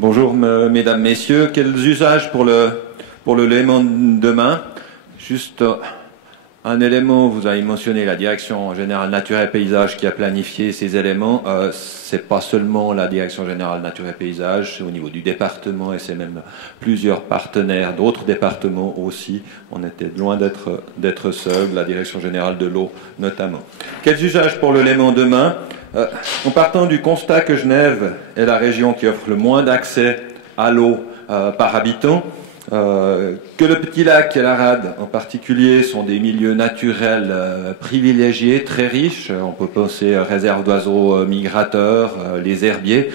Bonjour mesdames, messieurs. Quels usages pour l'élément de demain? Juste un élément, vous avez mentionné la Direction Générale Nature et Paysage qui a planifié ces éléments. C'est pas seulement la Direction Générale Nature et Paysage, c'est au niveau du département et c'est même plusieurs partenaires, d'autres départements aussi. On était loin d'être seuls, la Direction Générale de l'eau notamment. Quels usages pour l'élément de demain? En partant du constat que Genève est la région qui offre le moins d'accès à l'eau par habitant, que le Petit Lac et la Rade en particulier sont des milieux naturels privilégiés, très riches. On peut penser à réserves d'oiseaux migrateurs, les herbiers.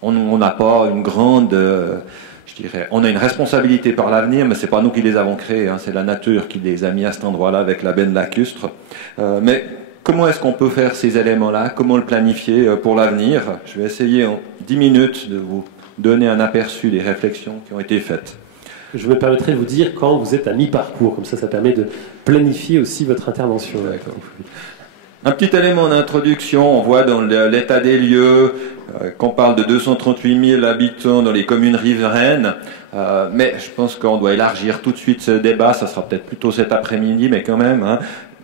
On n'a pas une grande... je dirais, on a une responsabilité par l'avenir, mais c'est pas nous qui les avons créés, hein, c'est la nature qui les a mis à cet endroit-là avec la benne lacustre. Mais comment est-ce qu'on peut faire ces éléments-là? Comment le planifier pour l'avenir? Je vais essayer en 10 minutes de vous donner un aperçu des réflexions qui ont été faites. Je me permettrai de vous dire quand vous êtes à mi-parcours, comme ça permet de planifier aussi votre intervention. Un petit élément d'introduction, on voit dans l'état des lieux qu'on parle de 238 000 habitants dans les communes riveraines, mais je pense qu'on doit élargir tout de suite ce débat, ça sera peut-être plutôt cet après-midi, mais quand même, hein.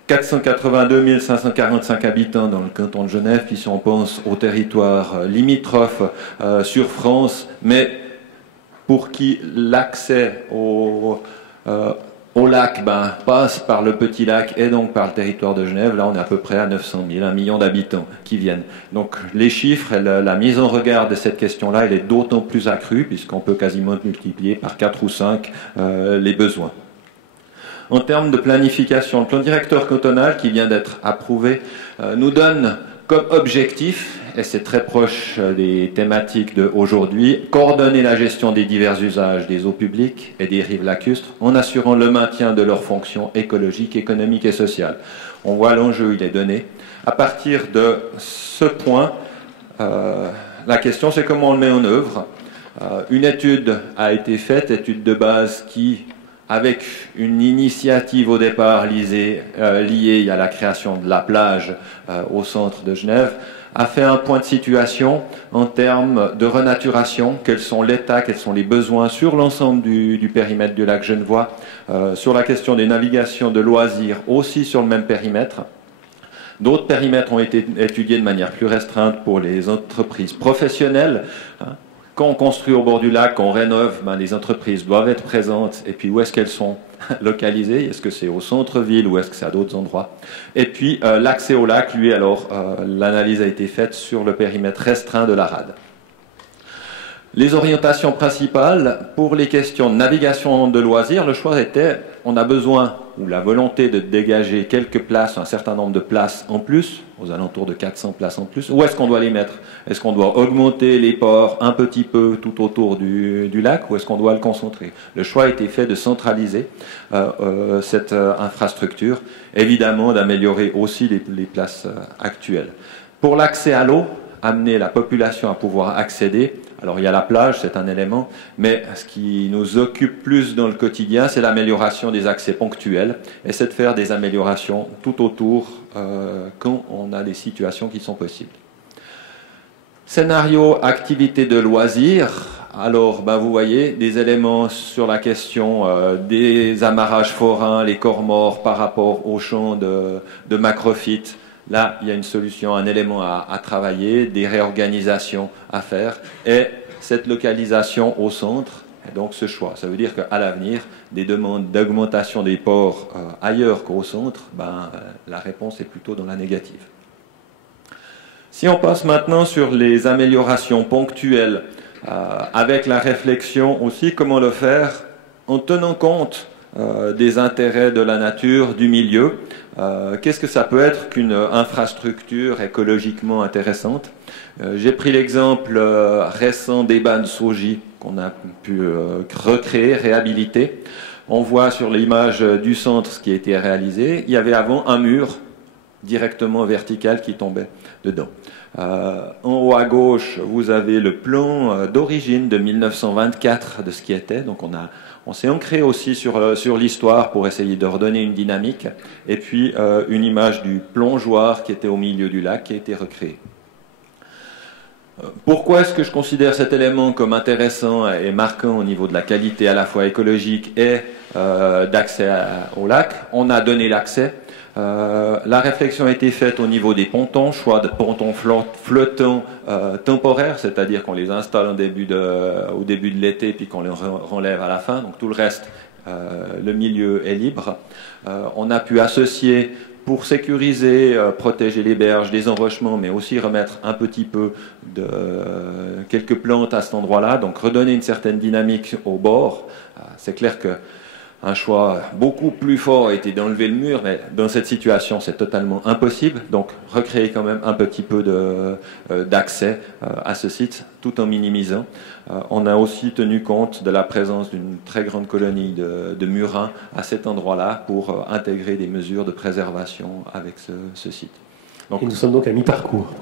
482 545 habitants dans le canton de Genève, puis si on pense au territoire limitrophe sur France, mais pour qui l'accès au lac passe par le Petit Lac et donc par le territoire de Genève, là on est à peu près à 900 000, 1 million d'habitants qui viennent. Donc les chiffres et la mise en regard de cette question-là, elle est d'autant plus accrue puisqu'on peut quasiment multiplier par 4 ou 5 les besoins. En termes de planification, le plan directeur cantonal qui vient d'être approuvé nous donne comme objectif, et c'est très proche des thématiques d'aujourd'hui, coordonner la gestion des divers usages des eaux publiques et des rives lacustres en assurant le maintien de leurs fonctions écologiques, économiques et sociales. On voit l'enjeu, il est donné. À partir de ce point, la question c'est comment on le met en œuvre. Une étude a été faite, étude de base qui, avec une initiative au départ liée à la création de la plage au centre de Genève, a fait un point de situation en termes de renaturation, quels sont l'état, quels sont les besoins sur l'ensemble du périmètre du lac Genevois, sur la question des navigations de loisirs aussi sur le même périmètre. D'autres périmètres ont été étudiés de manière plus restreinte pour les entreprises professionnelles. Quand on construit au bord du lac, quand on rénove, les entreprises doivent être présentes. Et puis où est-ce qu'elles sont localisées? Est-ce que c'est au centre-ville ou est-ce que c'est à d'autres endroits? Et puis l'accès au lac, lui, alors, l'analyse a été faite sur le périmètre restreint de la rade. Les orientations principales pour les questions de navigation de loisirs, le choix était, on a besoin ou la volonté de dégager quelques places, un certain nombre de places en plus, aux alentours de 400 places en plus. Où est-ce qu'on doit les mettre? Est-ce qu'on doit augmenter les ports un petit peu tout autour du lac ou est-ce qu'on doit le concentrer? Le choix a été fait de centraliser cette infrastructure, évidemment d'améliorer aussi les places actuelles. Pour l'accès à l'eau, amener la population à pouvoir accéder. Alors il y a la plage, c'est un élément, mais ce qui nous occupe plus dans le quotidien, c'est l'amélioration des accès ponctuels, et c'est de faire des améliorations tout autour quand on a des situations qui sont possibles. Scénario activité de loisirs. Alors vous voyez des éléments sur la question des amarrages forains, les corps morts par rapport aux champs de macrophytes. Là, il y a une solution, un élément à travailler, des réorganisations à faire, et cette localisation au centre, et donc ce choix. Ça veut dire qu'à l'avenir, des demandes d'augmentation des ports ailleurs qu'au centre, la réponse est plutôt dans la négative. Si on passe maintenant sur les améliorations ponctuelles, avec la réflexion aussi, comment le faire en tenant compte des intérêts de la nature, du milieu. Qu'est-ce que ça peut être qu'une infrastructure écologiquement intéressante? J'ai pris l'exemple récent des bannes Soji qu'on a pu recréer, réhabiliter. On voit sur l'image du centre ce qui a été réalisé. Il y avait avant un mur directement vertical qui tombait dedans. En haut à gauche, vous avez le plan d'origine de 1924 de ce qui était. Donc on s'est ancré aussi sur l'histoire pour essayer de redonner une dynamique. Et puis une image du plongeoir qui était au milieu du lac qui a été recréée. Pourquoi est-ce que je considère cet élément comme intéressant et marquant au niveau de la qualité à la fois écologique et d'accès au lac? On a donné l'accès. La réflexion a été faite au niveau des pontons, choix de pontons flottants temporaires, c'est-à-dire qu'on les installe au début de l'été puis qu'on les renlève à la fin. Donc tout le reste, le milieu est libre. On a pu associer pour sécuriser, protéger les berges, les enrochements, mais aussi remettre un petit peu de quelques plantes à cet endroit-là, donc redonner une certaine dynamique au bord. C'est clair que un choix beaucoup plus fort a été d'enlever le mur, mais dans cette situation, c'est totalement impossible. Donc, recréer quand même un petit peu d'accès à ce site, tout en minimisant. On a aussi tenu compte de la présence d'une très grande colonie de murins à cet endroit-là pour intégrer des mesures de préservation avec ce site. Donc, et nous sommes donc à mi-parcours.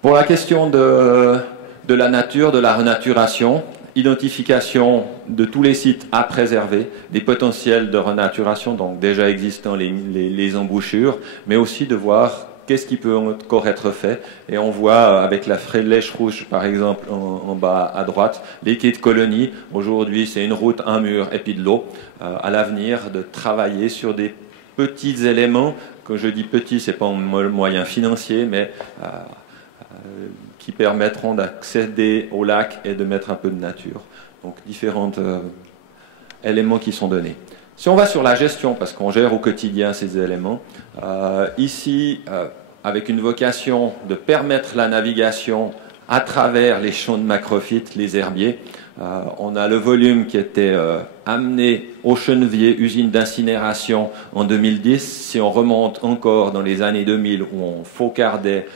Pour la question de la nature, de la renaturation, identification de tous les sites à préserver, des potentiels de renaturation, donc déjà existants, les embouchures, mais aussi de voir qu'est-ce qui peut encore être fait. Et on voit avec la flèche rouge, par exemple, en bas à droite, les quais de colonies. Aujourd'hui, c'est une route, un mur et puis de l'eau. À l'avenir, de travailler sur des petits éléments. Quand je dis petits, c'est pas un moyen financier, mais qui permettront d'accéder au lac et de mettre un peu de nature. Donc différents éléments qui sont donnés. Si on va sur la gestion, parce qu'on gère au quotidien ces éléments, ici, avec une vocation de permettre la navigation à travers les champs de macrophytes, les herbiers, on a le volume qui était amené au Chenevier, usine d'incinération en 2010. Si on remonte encore dans les années 2000 où on faucardait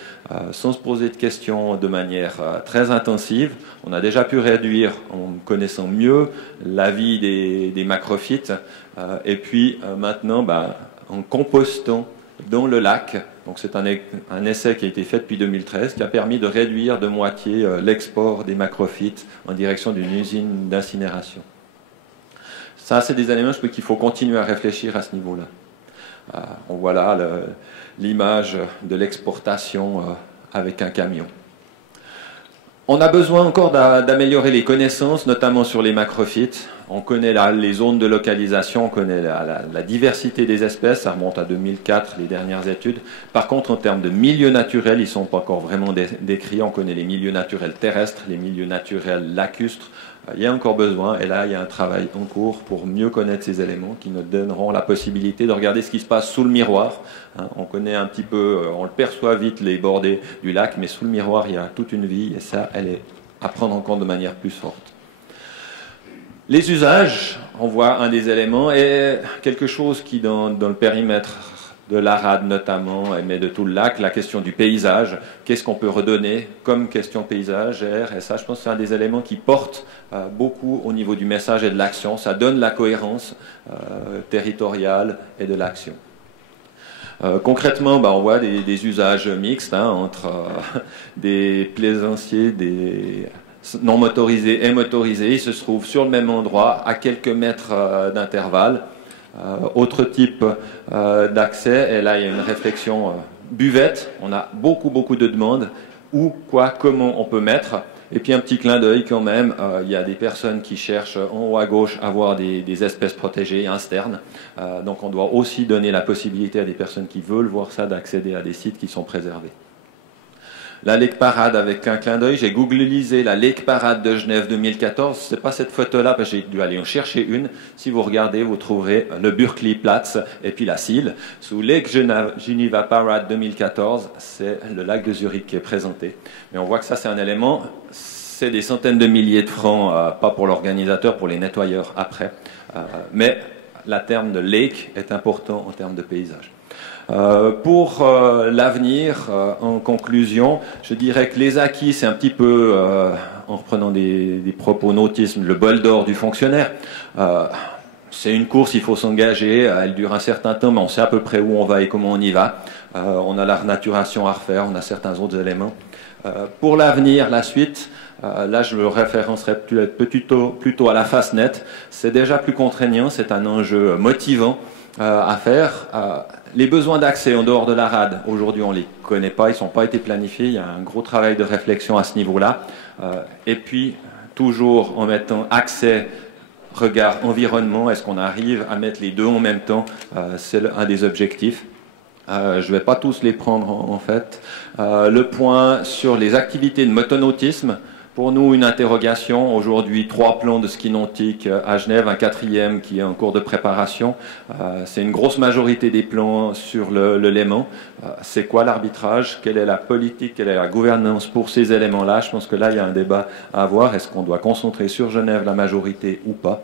sans se poser de questions de manière très intensive, on a déjà pu réduire en connaissant mieux la vie des macrophytes et puis maintenant en compostant dans le lac. Donc c'est un essai qui a été fait depuis 2013 qui a permis de réduire de moitié l'export des macrophytes en direction d'une usine d'incinération. Ça, c'est des éléments qu'il faut continuer à réfléchir à ce niveau-là. On voit là l'image de l'exportation avec un camion. On a besoin encore d'améliorer les connaissances, notamment sur les macrophytes. On connaît les zones de localisation, on connaît la diversité des espèces, ça remonte à 2004, les dernières études. Par contre, en termes de milieux naturels, ils ne sont pas encore vraiment décrits. On connaît les milieux naturels terrestres, les milieux naturels lacustres. Il y a encore besoin, et là, il y a un travail en cours pour mieux connaître ces éléments qui nous donneront la possibilité de regarder ce qui se passe sous le miroir. On connaît un petit peu, on le perçoit vite, les bordées du lac, mais sous le miroir, il y a toute une vie, et ça, elle est à prendre en compte de manière plus forte. Les usages, on voit un des éléments, et quelque chose qui, dans le périmètre de l'Arade notamment, mais de tout le lac, la question du paysage. Qu'est-ce qu'on peut redonner comme question paysagère? Et ça, je pense que c'est un des éléments qui porte beaucoup au niveau du message et de l'action. Ça donne la cohérence territoriale et de l'action. Concrètement, on voit des usages mixtes entre des plaisanciers, des non motorisés et motorisés. Ils se trouvent sur le même endroit, à quelques mètres d'intervalle. Autre type d'accès, et là il y a une réflexion buvette, on a beaucoup de demandes, où, quoi, comment on peut mettre, et puis un petit clin d'œil quand même, il y a des personnes qui cherchent en haut à gauche à avoir des espèces protégées internes, donc on doit aussi donner la possibilité à des personnes qui veulent voir ça d'accéder à des sites qui sont préservés. La Lake Parade avec un clin d'œil, j'ai googlisé la Lake Parade de Genève 2014, c'est pas cette photo-là, parce que j'ai dû aller en chercher une. Si vous regardez, vous trouverez le Berkeley Platz et puis la Cille. Sous Lake Geneva Parade 2014, c'est le lac de Zurich qui est présenté. Mais on voit que ça, c'est un élément, c'est des centaines de milliers de francs, pas pour l'organisateur, pour les nettoyeurs après. Mais la terme de lake est important en termes de paysage. Pour l'avenir, en conclusion, je dirais que les acquis, c'est un petit peu, en reprenant des propos nautisme, le bol d'or du fonctionnaire. C'est une course, il faut s'engager, elle dure un certain temps, mais on sait à peu près où on va et comment on y va. On a la renaturation à refaire, on a certains autres éléments. Pour l'avenir, la suite, là je me référencerai plutôt à la face nette. C'est déjà plus contraignant, c'est un enjeu motivant à faire. Les besoins d'accès en dehors de la rade, aujourd'hui on ne les connaît pas, ils ne sont pas été planifiés, il y a un gros travail de réflexion à ce niveau-là. Et puis, toujours en mettant accès, regard, environnement, est-ce qu'on arrive à mettre les deux en même temps? C'est un des objectifs. Je ne vais pas tous les prendre en fait. Le point sur les activités de motonautisme, pour nous une interrogation. Aujourd'hui, 3 plans de ski nautique à Genève, un 4e qui est en cours de préparation. C'est une grosse majorité des plans sur le Léman. C'est quoi l'arbitrage? Quelle est la politique? Quelle est la gouvernance pour ces éléments-là? Je pense que là, il y a un débat à avoir. Est-ce qu'on doit concentrer sur Genève la majorité ou pas?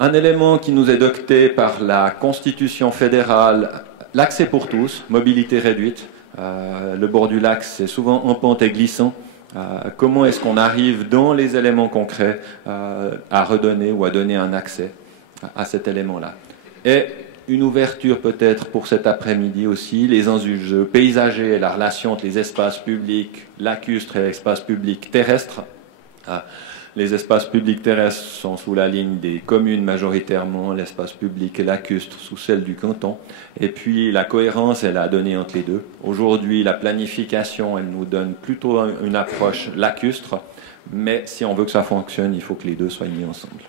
Un élément qui nous est docté par la Constitution fédérale, l'accès pour tous, mobilité réduite. Le bord du lac, c'est souvent en pente et glissant. Comment est-ce qu'on arrive dans les éléments concrets à redonner ou à donner un accès à cet élément-là? Et une ouverture peut-être pour cet après-midi aussi, les enjeux paysagers et la relation entre les espaces publics lacustres et l'espace public terrestre. Les espaces publics terrestres sont sous la ligne des communes majoritairement, l'espace public lacustre sous celle du canton. Et puis la cohérence, elle a donné entre les deux. Aujourd'hui, la planification, elle nous donne plutôt une approche lacustre, mais si on veut que ça fonctionne, il faut que les deux soient mis ensemble.